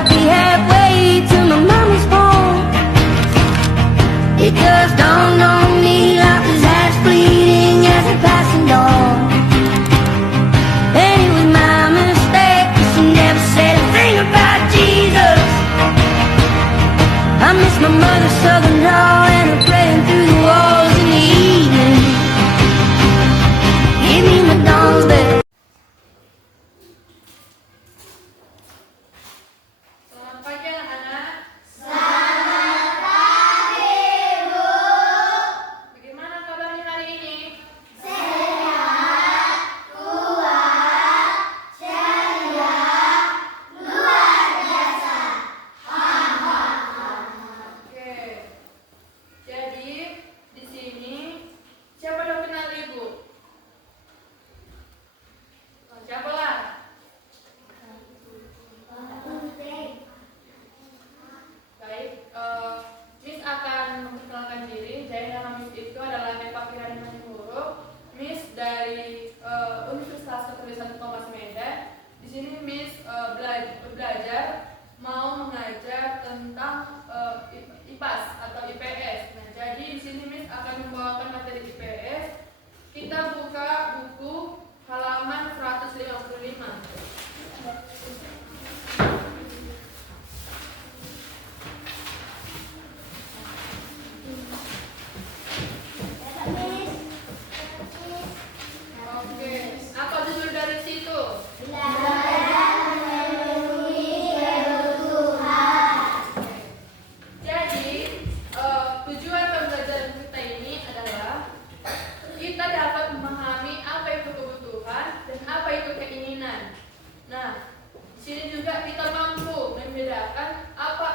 I'll be halfway to my mama's home. It just dawned on me like his eyes fleeting as a passing dawn. And it was my mistake, 'cause she never said a thing about Jesus. I miss my mother's southern drawl and her praying through the walls in the evening. Give me McDonald's bell. Selamat pagi anak-anak. Bagaimana kabarnya hari ini? Oke. Jadi di sini siapa yang kenal ibu? Oh, siapa lah? Baik, Miss akan memperkenalkan diri. Jadi nama Miss itu adalah Eva Kirani Manihuru, Miss dari Universitas Katolik Thomas Medan. Di sini Miss belajar mau mengajar tentang IPAS atau IPS. Nah, jadi di sini Miss akan membawakan materi IPS. Kita buka buku halaman 155. Oke, apa judul dari situ? Jadi, tujuan pembelajaran kita ini adalah kita dapat memahami apa itu kebutuhan dan apa itu keinginan. Nah, di sini juga kita mampu membedakan apa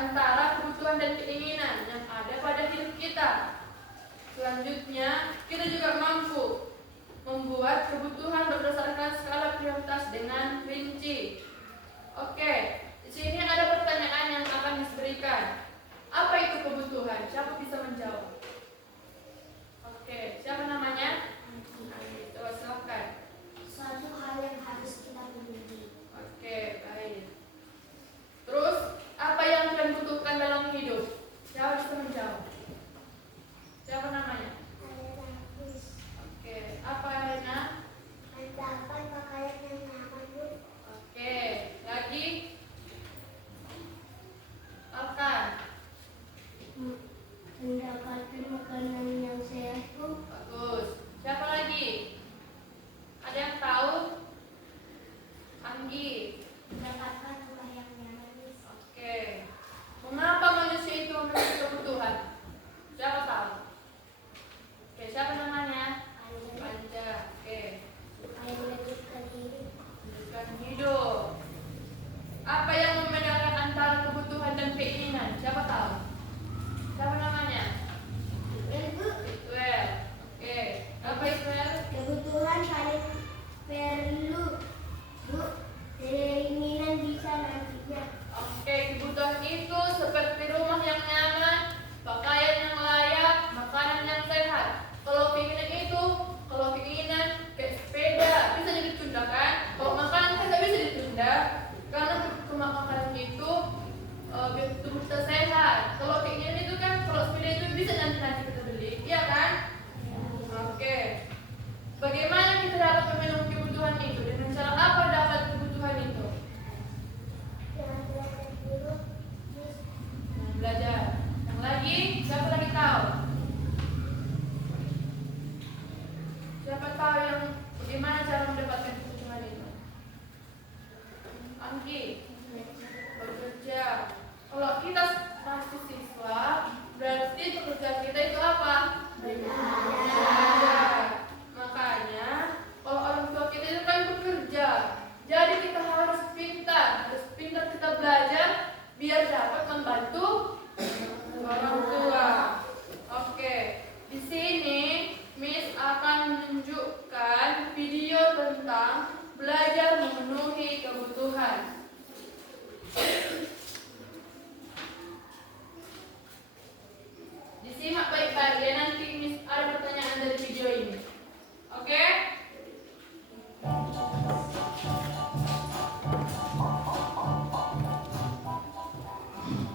antara kebutuhan dan keinginan yang ada pada hidup kita. Selanjutnya, kita juga mampu membuat kebutuhan berdasarkan skala prioritas dengan rinci. Oke, di sini ada pertanyaan yang akan diberikan. Apa itu kebutuhan? Siapa bisa menjawab? Oke, siapa namanya? Coba silakan. Suatu hal yang harus kita penuhi. Oke, baik. Terus, apa yang kalian butuhkan dalam hidup? Siapa bisa menjawab? Siapa namanya? Oke, apa Rena? Mendapat pakaian yang nyaman, Bu. Oke, lagi? Makan. Mendapat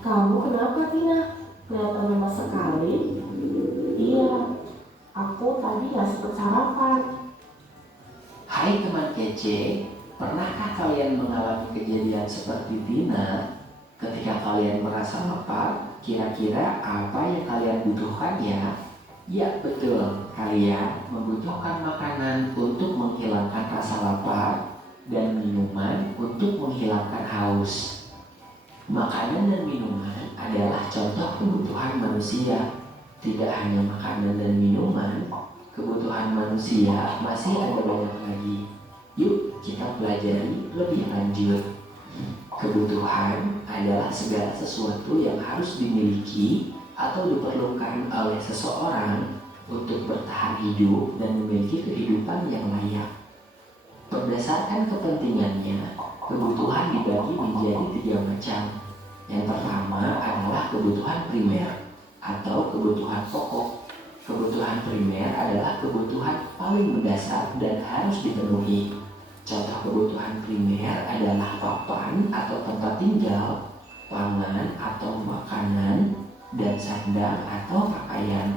Kamu kenapa, Tina? Kelihatan lemas sekali. Iya, aku tadi nggak sempat sarapan. Hai teman kece, pernahkah kalian mengalami kejadian seperti Tina? Ketika kalian merasa lapar, kira-kira apa yang kalian butuhkan ya? Ya betul, kalian membutuhkan makanan untuk menghilangkan rasa lapar dan minuman untuk menghilangkan haus. Makanan dan minuman adalah contoh kebutuhan manusia. Tidak hanya makanan dan minuman, kebutuhan manusia masih ada banyak lagi. Yuk kita pelajari lebih lanjut. Kebutuhan adalah segala sesuatu yang harus dimiliki atau diperlukan oleh seseorang untuk bertahan hidup dan memiliki kehidupan yang layak. Berdasarkan kepentingannya, kebutuhan dibagi menjadi 3 macam. Yang pertama adalah kebutuhan primer atau kebutuhan pokok. Kebutuhan primer adalah kebutuhan paling mendasar dan harus dipenuhi. Contoh kebutuhan primer adalah papan atau tempat tinggal, pangan atau makanan, dan sandang atau pakaian.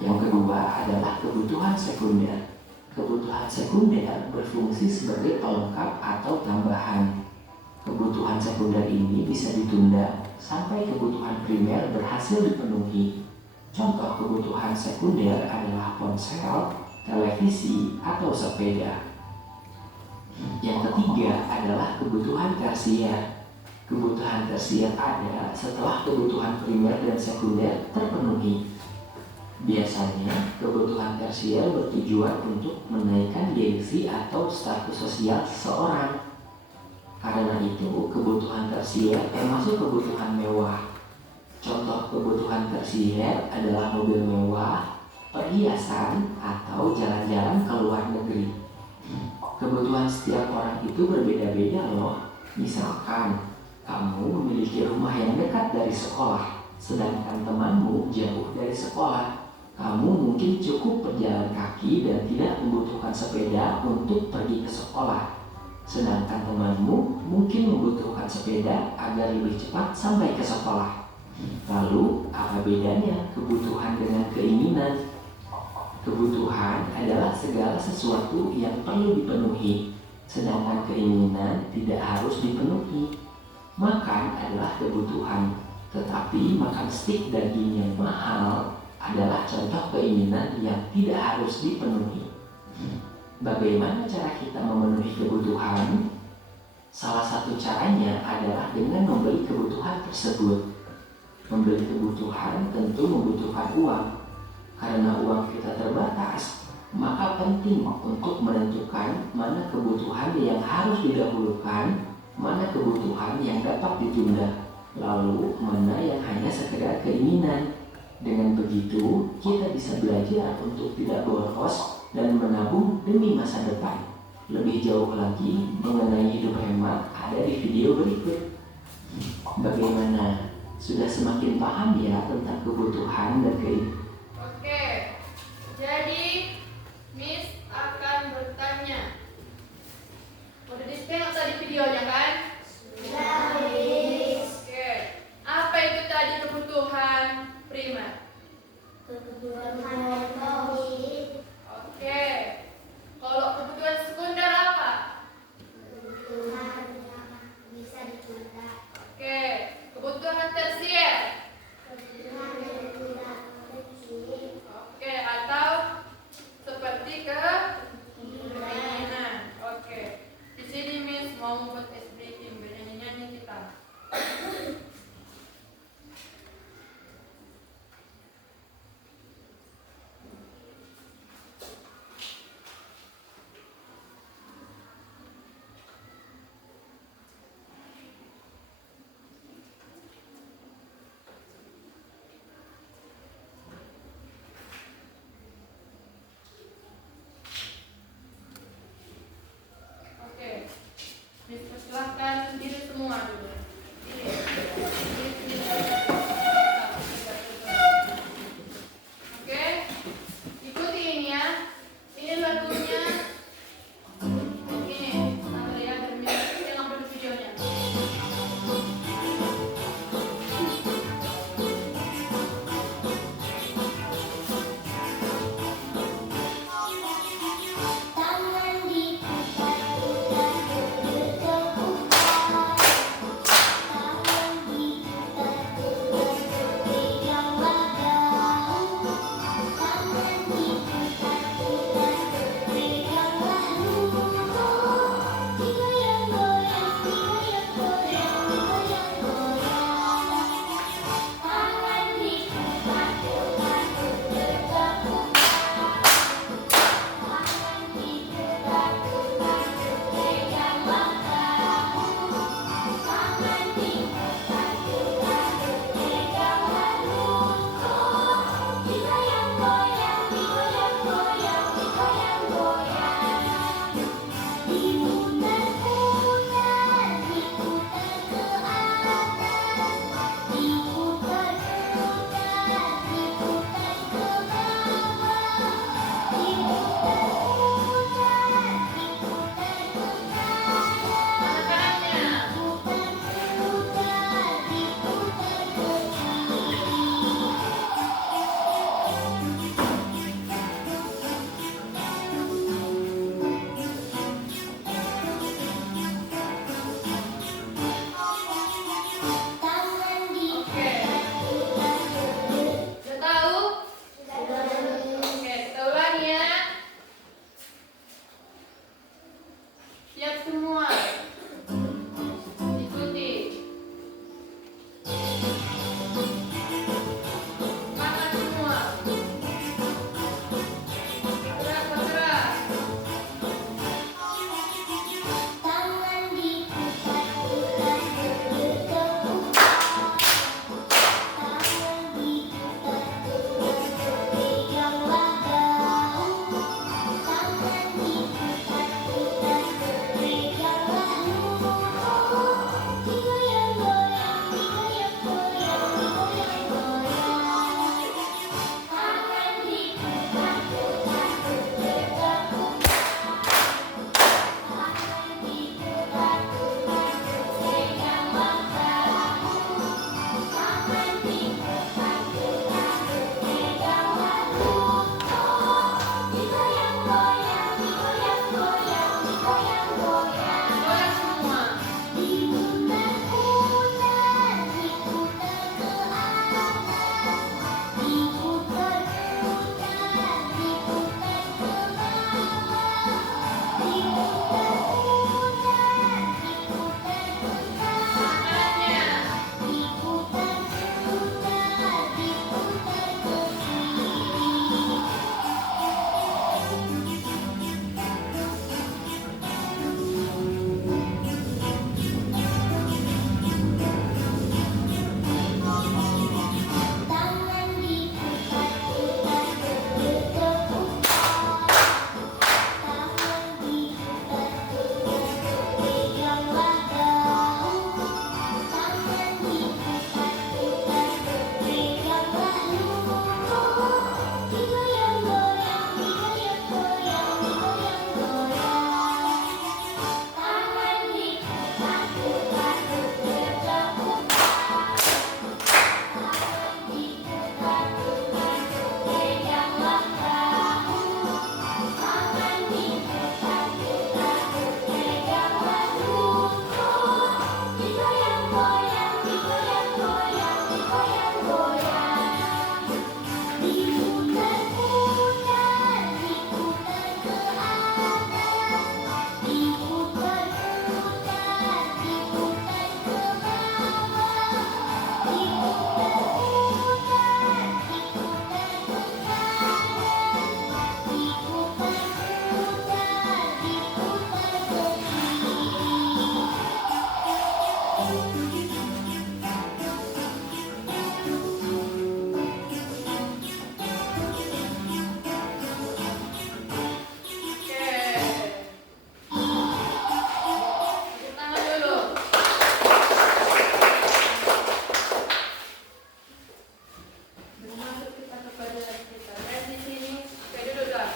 Yang kedua adalah kebutuhan sekunder. Kebutuhan sekunder berfungsi sebagai pelengkap atau tambahan. Kebutuhan sekunder ini bisa ditunda sampai kebutuhan primer berhasil dipenuhi. Contoh kebutuhan sekunder adalah ponsel, televisi, atau sepeda. Yang ketiga adalah kebutuhan tersier. Kebutuhan tersier ada setelah kebutuhan primer dan sekunder terpenuhi. Biasanya, kebutuhan tersier bertujuan untuk menaikkan gengsi atau status sosial seseorang. Karena itu, kebutuhan tersier termasuk kebutuhan mewah. Contoh kebutuhan tersier adalah mobil mewah, perhiasan, atau jalan-jalan ke luar negeri. Kebutuhan setiap orang itu berbeda-beda loh. Misalkan, kamu memiliki rumah yang dekat dari sekolah, sedangkan temanmu jauh dari sekolah. Kamu mungkin cukup berjalan kaki dan tidak membutuhkan sepeda untuk pergi ke sekolah. Sedangkan temanmu mungkin membutuhkan sepeda agar lebih cepat sampai ke sekolah. Lalu, apa bedanya kebutuhan dengan keinginan? Kebutuhan adalah segala sesuatu yang perlu dipenuhi, sedangkan keinginan tidak harus dipenuhi. Makan adalah kebutuhan, tetapi makan stik daging yang mahal adalah contoh keinginan yang tidak harus dipenuhi. Bagaimana cara kita memenuhi kebutuhan? Salah satu caranya adalah dengan membeli kebutuhan tersebut. Membeli kebutuhan tentu membutuhkan uang. Karena uang kita terbatas, maka penting untuk menentukan mana kebutuhan yang harus didahulukan, mana kebutuhan yang dapat ditunda, lalu mana yang hanya sekedar keinginan. Dengan begitu, kita bisa belajar untuk tidak boros dan menabung demi masa depan. Lebih jauh lagi mengenai hidup hemat ada di video berikut. Bagaimana? Sudah semakin paham ya tentang kebutuhan dan keinginan? Oke, jadi Miss akan bertanya. Udah di-scan tadi videonya kan? Oke, apa itu tadi kebutuhan primer? Kebutuhan ekonomi, Oke, kalau kebutuhan sekunder apa? kebutuhan yang bisa ditunda, Oke, kebutuhan tersier. kebutuhan yang tidak terpenuhi, Oke, atau seperti ke Siap semua. Ikuti. Semangat semua. Bergerak. Tangan diputar-putar bergetar. Tangan diputar-putar berpeganglah daun. Tangan diputar-putar berpeganglah lumpur. Digoyang-goyang, digoyang-goyang, digoyang-goyang. Tangan diputar-putar bergetar-putar. Tangan diputar-putar berpeganglah daun. Tangan diputar-putar berpeganglah lumpur. Digoyang-goyang, digoyang-goyang, digoyang-goyang. Goyang semua. Diputar-putar, diputar ke atas. Diputar-putar, diputar ke bawah. Diputar-putar, diputar ke kanan. Tangannya. Diputar-putar, diputar ke kiri. Tangan diputar-putar bergetar-putar. Tangan diputar-putar berpeganglah daun. Tangan diputar-putar berpeganglah lumpur. Digoyang-goyang, digoyang-goyang, digoyang-goyang. Tangan diputar-putar bergetar-putar. Tangan diputar-putar berpeganglah daun. Tangan diputar-putar berpeganglah lumpur. Digoyang-goyang, digoyang-goyang, digoyang-goyang. Diputar-putar, diputar ke atas. Diputar-putar, diputar ke bawah. Diputar-putar, diputar ke kanan. Diputar-putar, diputar ke Oke. Tepuk tangan dulu. Masuk kita ke pelajaran kita. Dan di sini, oke dulu dah.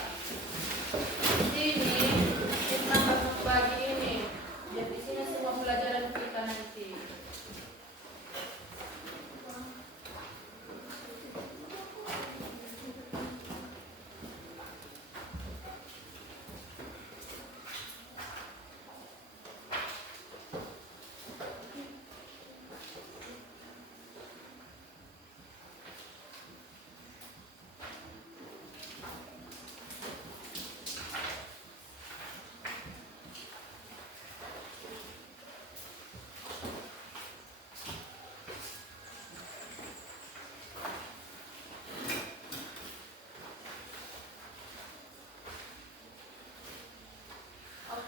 Di sini kita masuk pagi ini. Dan di sini semua pelajaran kita nanti.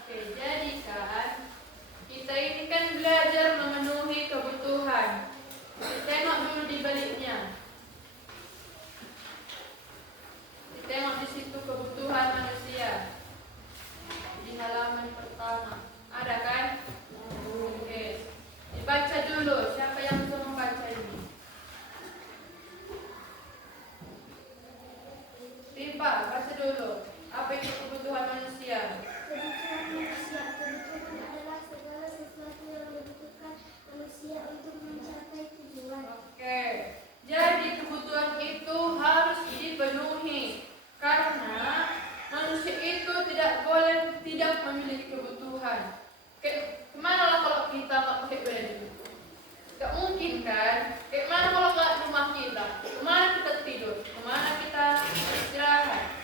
Oke, jadi kan kita ini kan belajar memenuhi kebutuhan. Tengok dulu di baliknya. Tengok di situ kebutuhan manusia. Di halaman pertama. Ada kan? Oke. Dibaca dulu. Siapa yang bisa membaca ini? Rimpa, baca dulu. Apa itu kebutuhan manusia? Kebutuhan manusia. Kebutuhan adalah segala sesuatu yang dibutuhkan manusia untuk mencapai tujuan. Oke. Jadi kebutuhan itu harus dipenuhi. Karena manusia itu tidak boleh tidak memiliki kebutuhan. Kemana lah kalau kita nggak pakai baju? Gak mungkin kan? Kayak mana kalau nggak rumah kita? Kemana kita tidur? Kemana kita istirahat?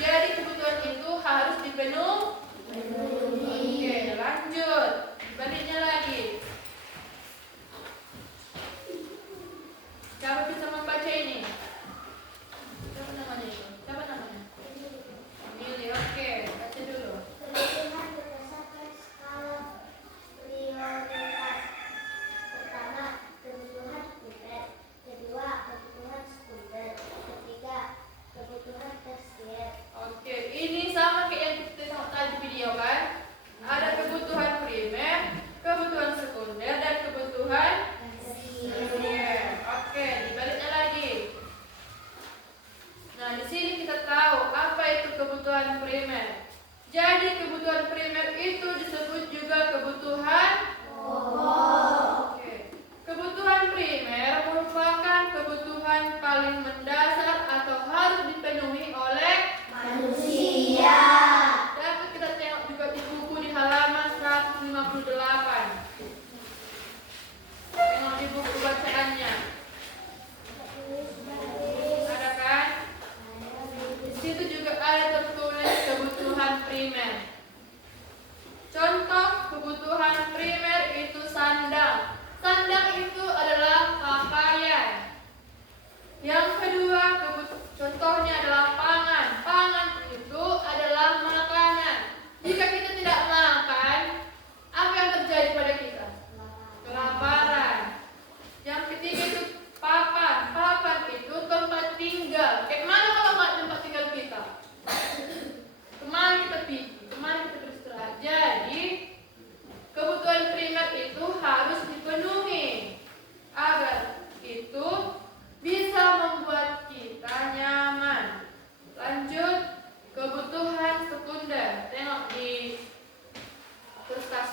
Jadi kebutuhan itu harus dipenuhi. Oke,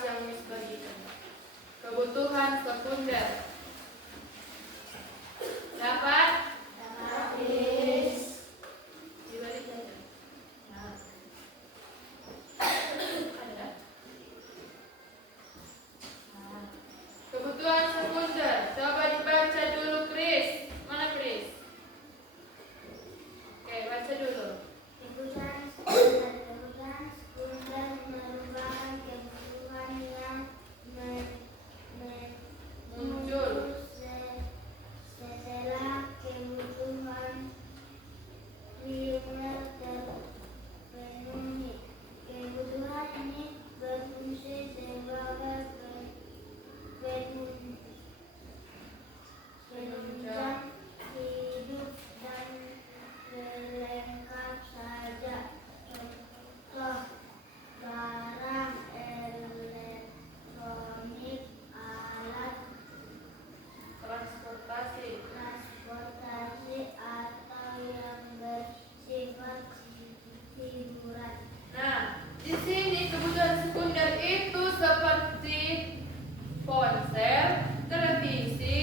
yang Miss bagikan. Kebutuhan sekunder. Dapat? Dibalik aja. Nah. Ada? Nah. Kebutuhan sekunder. Coba dibaca dulu, Chris. Mana Chris? Oke, baca dulu. Kebutuhan sekunder merupakan kebutuhan yang Muncul. setelah kebutuhan primer terpenuhi. Kebutuhan ini berfungsi sebagai penunjang hidup dan pelengkap saja. Contoh barang elektronik, alat Transportasi. atau yang bersifat hiburan. Nah, di sini kebutuhan sekunder itu seperti ponsel, televisi,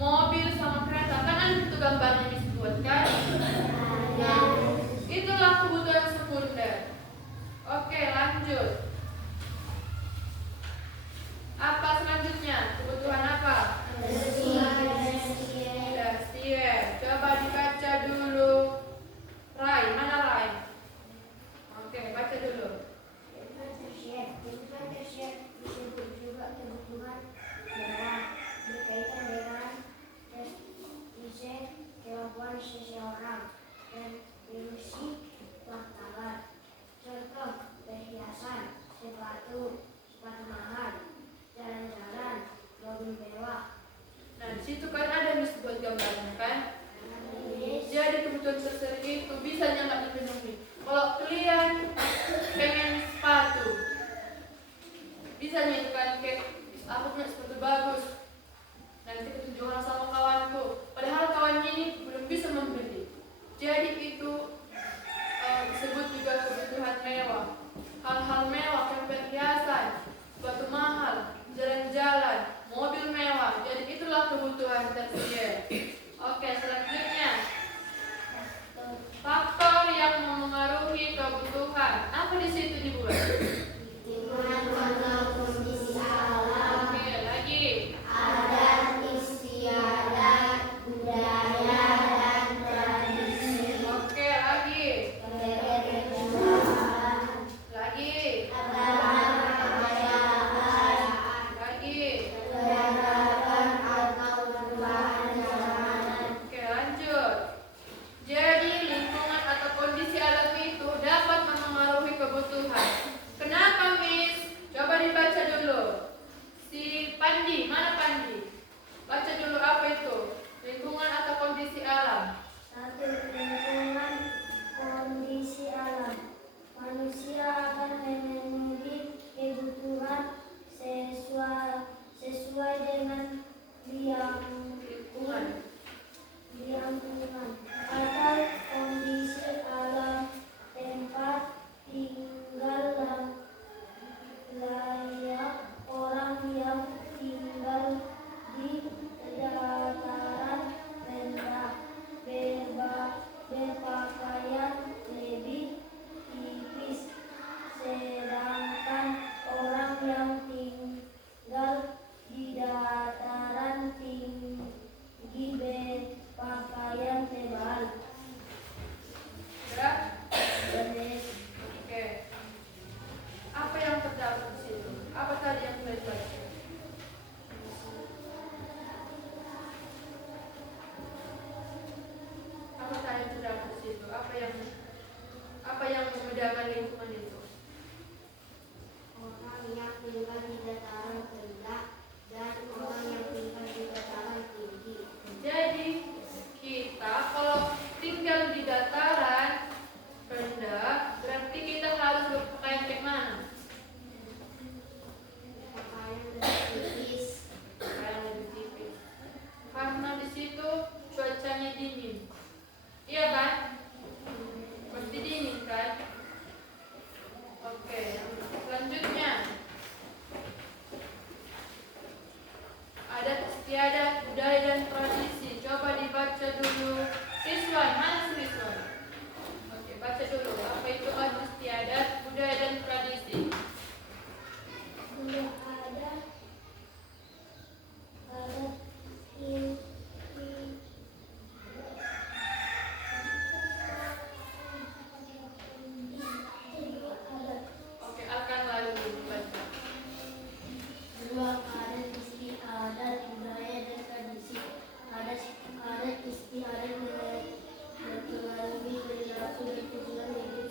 mobil, sama kereta. Kan ada itu gambarnya disebutkan. Itulah kebutuhan sekunder. Oke, lanjut. Apa selanjutnya? Kebutuhan apa? Dasien. Coba dibaca dulu. Rai, mana Rai? Oke, baca dulu. Kebutuhan tersier disebut juga kebutuhan mewah berkaitan dengan desain, kemampuan seseorang, dan ilusi wartawan. Contoh perhiasan, sepatu mahal, jalan-jalan, mobil mewah. Nah, di situ kan ada disebut gambarnya kan? Jadi kebutuhan tersier itu bisa nggak dipenuhi. Kalau kalian pengen sepatu, bisa nih kan kayak aku punya sepatu bagus. Nanti ketunjukan sama kawanku. Padahal kawannya ini belum bisa membeli. Jadi itu disebut juga kebutuhan mewah. Hal-hal mewah yang perhiasan, sepatu mahal, jalan-jalan, mobil mewah. Jadi itulah kebutuhan tersier. Oke, selanjutnya faktor yang memengaruhi kebutuhan. Apa di situ dibuat? Lingkungan atau kondisi alam, Oke, lagi. adat istiadat, budaya, dan tradisi. Oke, lagi. Keberagaman, Lagi. Lagi. keberagaman atau perubahan zaman. Oke, lanjut. Jadi lingkungan atau kondisi alam itu dapat memengaruhi kebutuhan. Kenapa, Miss? Coba dibaca dulu. Si Pandi, mana Pandi? Baca dulu apa itu? Lingkungan atau kondisi alam. Satu, lingkungan kondisi alam. Manusia akan memenuhi kebutuhan sesuai dengan Lingkungan. lingkungan atau kondisi alam tempat tinggal, layak orang yang tinggal di dataran rendah, berpakaian lebih tipis, sedangkan orang yang tinggal di dataran tinggi berpakaian tebal. Gerak. Beres. Oke. Apa yang terdapat di situ? Apa tadi yang kita baca? Apa tadi yang terdapat di situ? Apa yang membedakan lingkungan itu? Orang yang tinggal di dataran rendah dan orang yang tinggal di dataran tinggi. Jadi kita kalau tinggal di dataran rendah berarti kita harus berpakaian kayak mana? Pakaian istiadat, budaya, dan tradisi. Coba dibaca dulu. Rizwan, mana si Rizwan? Oke, baca dulu. Apa itu adat istiadat, budaya, dan tradisi? Sudah ada adat ini adat Oke, akan lalu baca. dua adat istiadat budaya dan tradisi adat istiadat mengalami perilaku dan tujuan hidup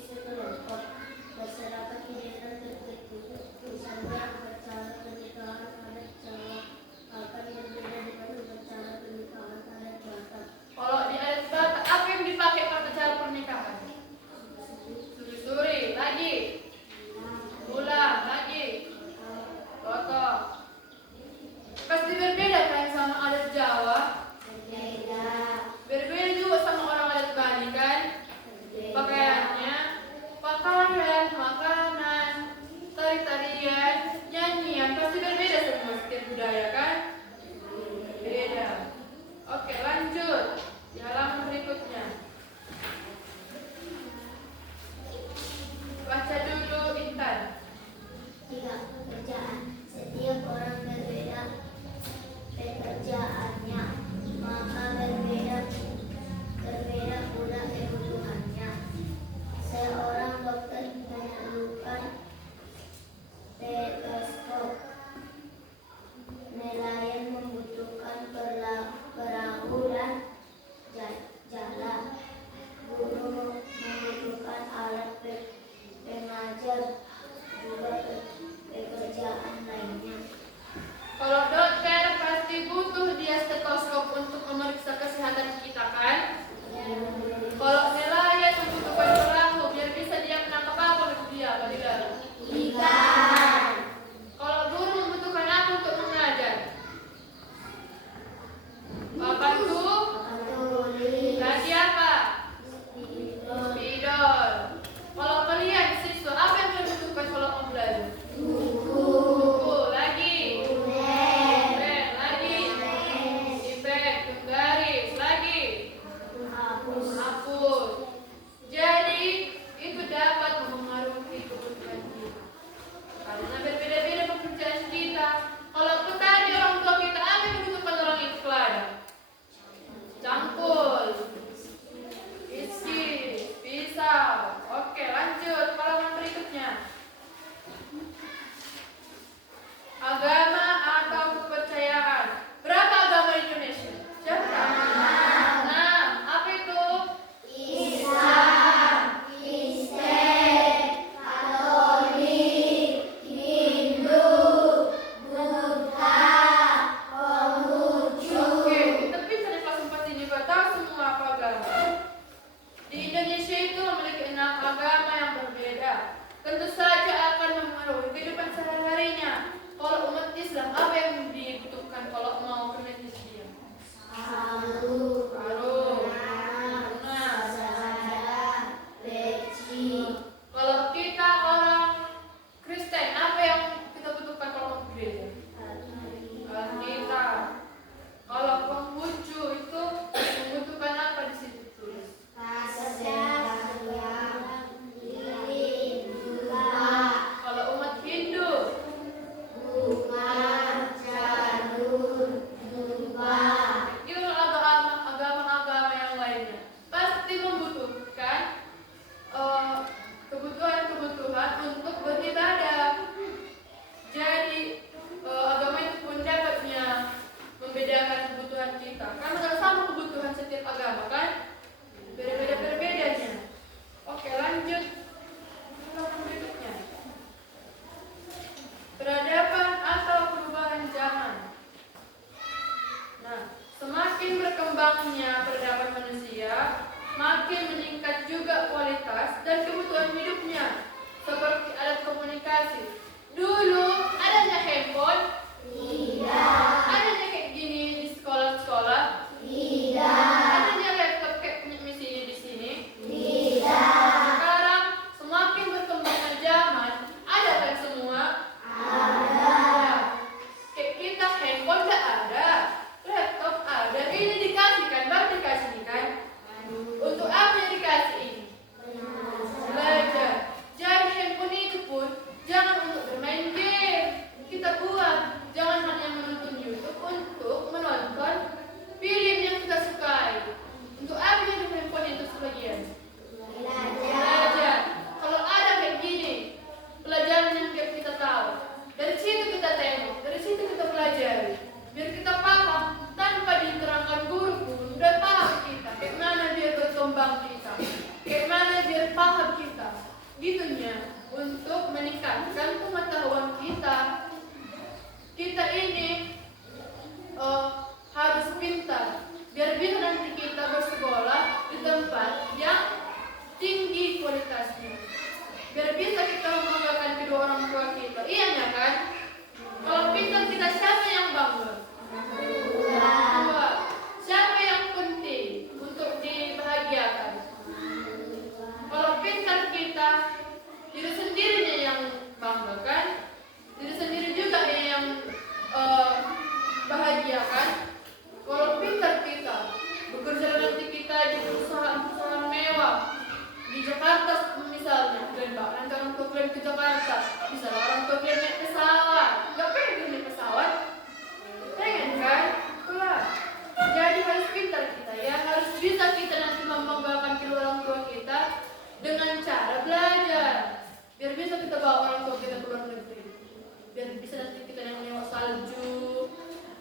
bisa nanti kita nengok salju,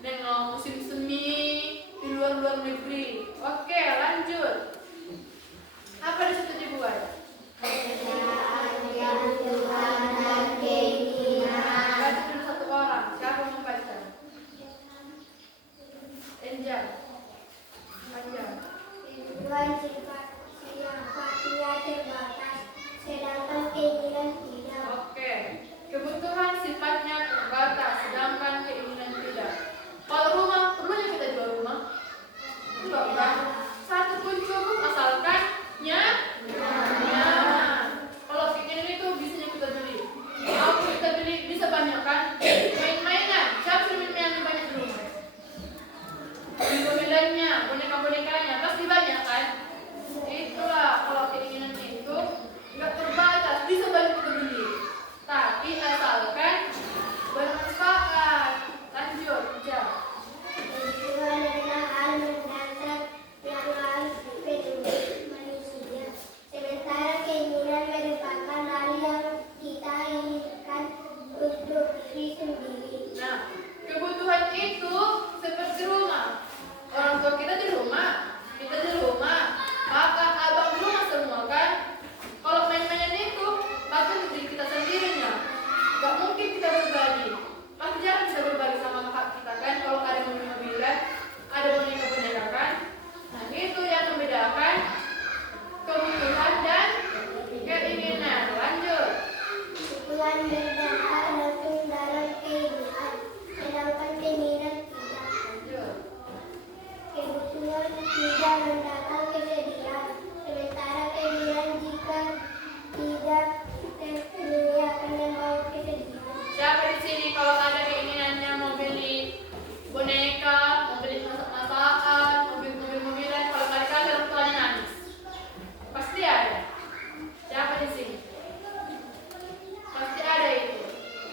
nengok musim semi di luar negeri. Oke, lanjut. Apa di situ dibuat? Baca dulu satu orang. Siapa yang membaca? Enjang. Panjang. Kebutuhan sifatnya terbatas, sedangkan keinginan tidak. Oke. Kebutuhan sifatnya terbatas, sedangkan keinginan tidak. Kalau rumah, perlunya kita jual rumah? Enggak kan? Satu pun cukup asalkan nyaman. Kalau keinginan itu bisanya kita beli. Kalau kita beli bisa banyak kan? Main-mainan. Siapa sudah main-mainan banyak di rumah? Mobil-mobilannya, boneka-bonekanya pasti banyak kan? Itulah kalau keinginan itu nggak terbatas, bisa banyak kita beli. Tapi asalkan bermanfaat. Lanjut, jam. Kebutuhan adalah hal mendasar yang harus dipenuhi manusia. Sementara keinginan merupakan hal yang kita inginkan untuk diri sendiri. Nah, kebutuhan itu seperti rumah. Orang tua kita di rumah, kita di rumah, kakak, abang di rumah semua kan? Kalau main-mainan itu, bahkan diri kita sendirinya. Gak mungkin kita berbagi. Pasti jarang bisa berbagi sama kakak kita kan? Kalau ada mobil-mobilan, ada boneka-boneka kan? Nah, itu yang membedakan kebutuhan dan keinginan. Lanjut. Kebutuhan berdampak langsung dalam kehidupan, sedangkan keinginan tidak. Lanjut. Kebutuhan tidak mendatang kesedihan, sementara keinginan jika tidak terpenuhi akan membawa kesedihan. Siapa di sini kalau ada keinginannya mau beli boneka, mau beli masak-masakan, mau beli mobil-mobilan, kalau nggak dikasih orang tuanya nangis? Pasti ada. Siapa di sini? Pasti ada itu.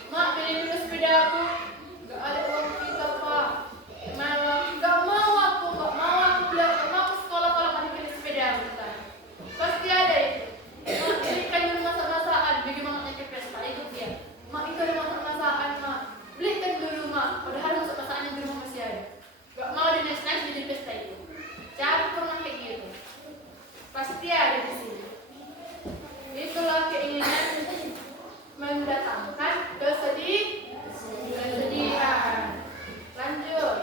Mak, beli dulu sepeda aku. Nggak ada uang kita, Pak. Malah nggak mau aku beli, nggak mau sekolah kalau nggak dibeli sepeda kita. Pasti ada itu. Mak, belikan dulu masak-masakan, bikin mamanya ke pesta, ikut dia. Mak, itu ada masak-masakan, Mak. Belikan dulu, Mak. Padahal masak-masakan yang di rumah masih ada. Gak mau di next di pesta itu. Siapa pernah kayak gitu? Pasti ada di sini. Itulah keinginan mendatangkan kesedihan. Lanjut.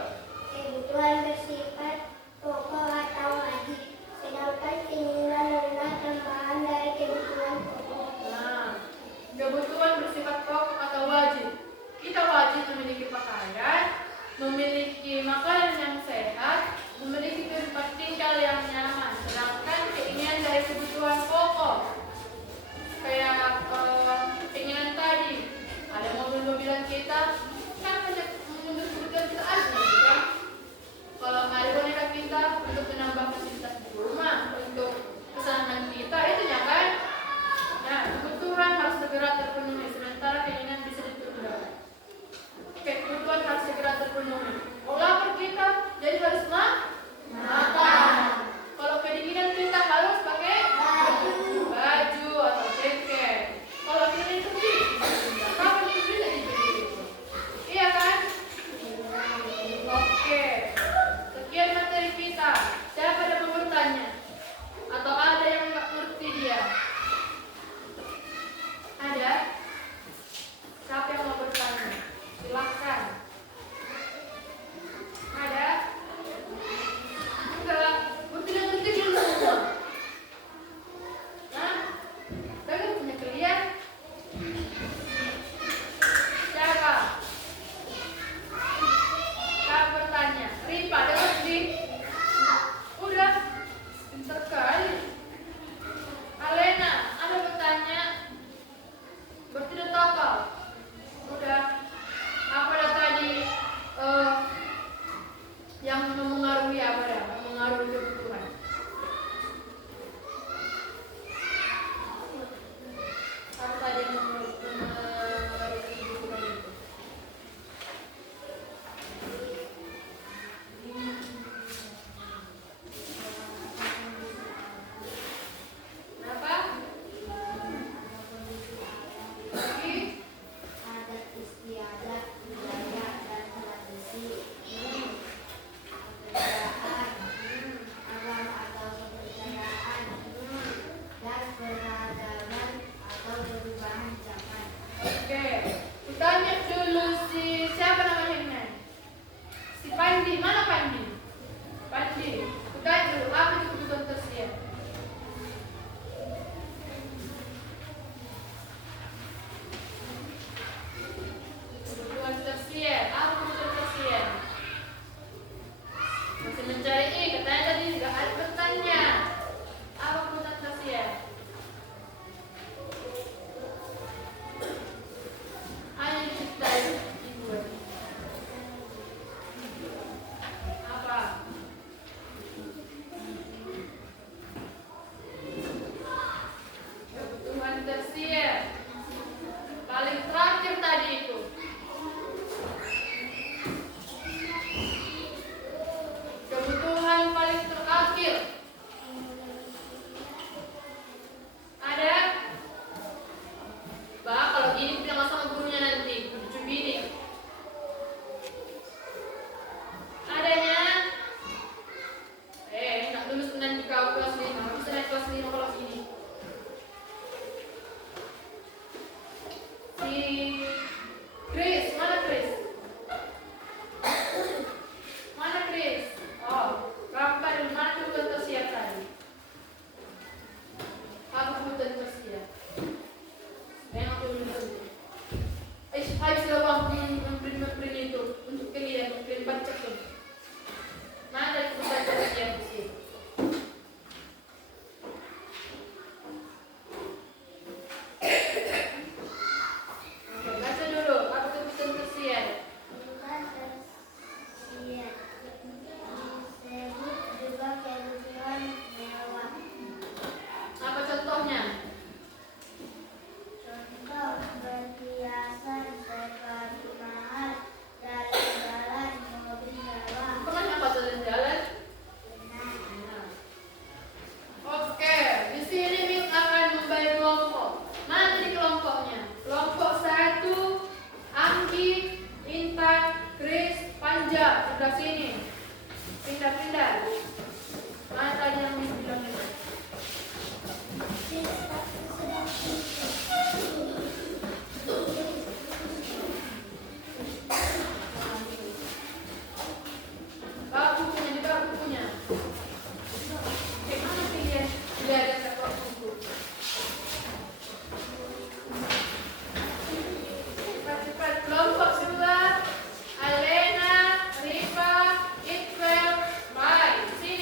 Kebutuhan bersifat pokok atau wajib, sedangkan keinginan adalah tambahan dari kebutuhan pokok. Nah, kebutuhan bersifat pokok atau wajib. Kita wajib memiliki pakaian, memiliki makanan yang sehat, memiliki tempat tinggal yang nyaman. Sedangkan keinginan dari kebutuhan pokok, kayak keinginan tadi, ada mobil-mobilan kita, kan banyak menurut kebutuhan kita ada kan? Kalau ada boneka kita untuk menambah fasilitas di rumah, untuk kesenangan kita, itu ya kan? Nah, kebutuhan harus segera terpenuhi, sementara keinginan bisa ditunda. Kebutuhan harus segera terpenuhi. Kalau lapar kita, jadi harus makan. Kalau kedinginan kita harus pakai baju atau jaket. Kalau kita itu kapan itu bisa dibeli itu? Iya kan? Oke. Sekian materi kita. Siapa ada yang mau bertanya? Atau ada yang nggak ngerti dia? Ada? Siapa yang mau bertanya? Silahkan. Ada? mana Panji? Panji, udah dulu, apa itu kebutuhan tersier? Kebutuhan tersier, apa kebutuhan tersier? Masih mencari ini, katanya tadi tidak ada bertanya. Apa kebutuhan tersier? Hanya diciptai ibu. Apa? Kebutuhan tersier. Paling terakhir tadi itu. Kebutuhan paling terakhir. Ada? Bah, kalau gini bilang sama gurunya nanti, lucu bini. Adanya? Nak lulus nanti kau kelas 5, bisa naik kelas 5 kalau gini. Si Chris, mana Chris? Mana Chris? Oh, kapan mana kebutuhan tersier tadi? Apa kebutuhan tersier? Memang kebutuhan. Hai sudah uang memberi itu untuk kalian, memberi baca tuh. Mana dari kebutuhan tersier di sini? Oke, baca dulu. Apa kebutuhan tersier? Kebutuhan tersier disebut juga kebutuhan mewah. Apa contohnya? Contoh perhiasan sepatu mahal, jalan-jalan mobil mewah. Pernah nyoba jalan-jalan? Benar. Oke, di sini Miss akan membagi kelompok. Mana tadi kelompoknya? Kelompok 1, Anggi, Intan, Chris, Panja. Sebelah sini. Pindah-pindah. Mana tadi yang Miss bilang itu? Bawa bukunya, dibawa bukunya. Mana pilihan? Tidak ada satu buku. Cepat-cepat. Kelompok 2, Alena, Riva, Iqbal, Mai. Sini.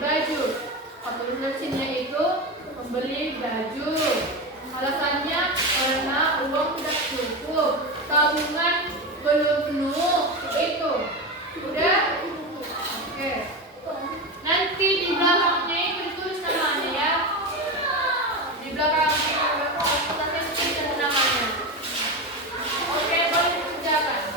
baju. Konsumsinya itu membeli baju. Alasannya karena uang tidak cukup, tabungan belum penuh. Itu udah. Oke. Nanti di belakangnya itu ditulis namanya ya. Di belakang nanti ditulis namanya. Oke, boleh dikerjakan.